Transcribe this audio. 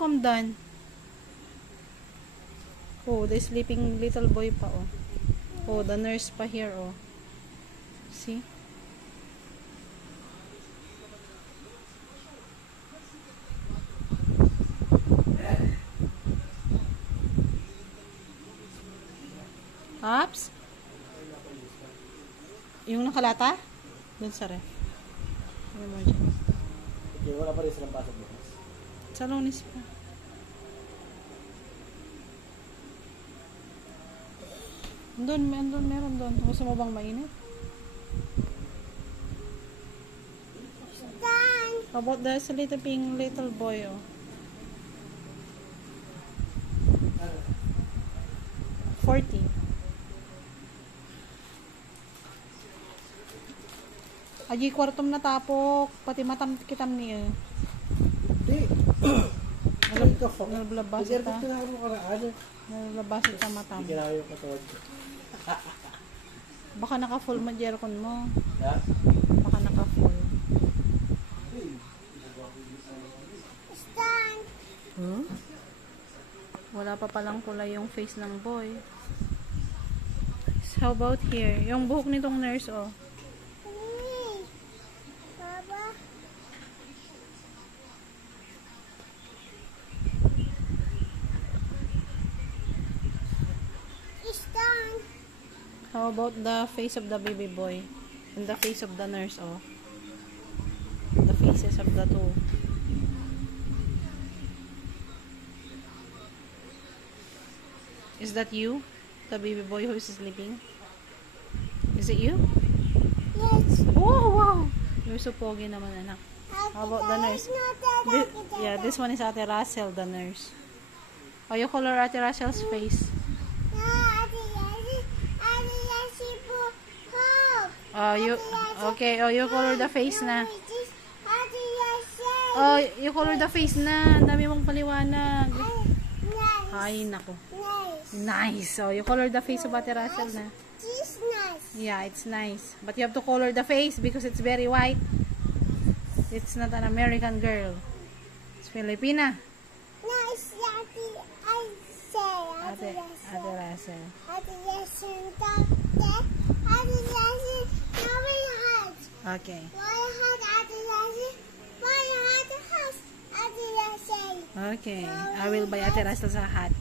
look, I'm done. Oh, the sleeping little boy pa, oh. Oh, the nurse pa here, oh. See? Ops? Yung nakalata? Doon sa ref. Ano mo dyan? Okay, wala pa rin silang pasok bukas. Sa Lunes pa. Andun, meron doon. Gusto mo bang mainit? How about the sleeping little boy, oh? 40. Aji kwartom na tapok. Pati matam kitam niya. Hindi. Nalabas ita. Nalabas ita matam. Hindi kailangan yung katawad ko. Baka naka-full ma-jerkon mo. Ha? Baka naka-full. Hmm? Wala pa palang kulay yung face ng boy. So, how about here? Yung buhok nitong nurse, oh. How about the face of the baby boy? And the face of the nurse, oh. The faces of the two. Is that you? The baby boy who is sleeping? Is it you? Yes. Oh, wow! You're so pogi naman, anak. How about the nurse? This one is Ate Russell, the nurse. Oh, you color Ate Russell's face. Oh, you color the face na. Oh, you color the face na. Ang dami mong paliwanag. Ay, nako. Nice. So, you color the face of Ate Russell na. It's nice. Yeah, it's nice. But you have to color the face because it's very white. It's not an American girl. It's Filipina. Nice, Ate Russell. Okay. Okay. I will buy Ate Russell sa hat.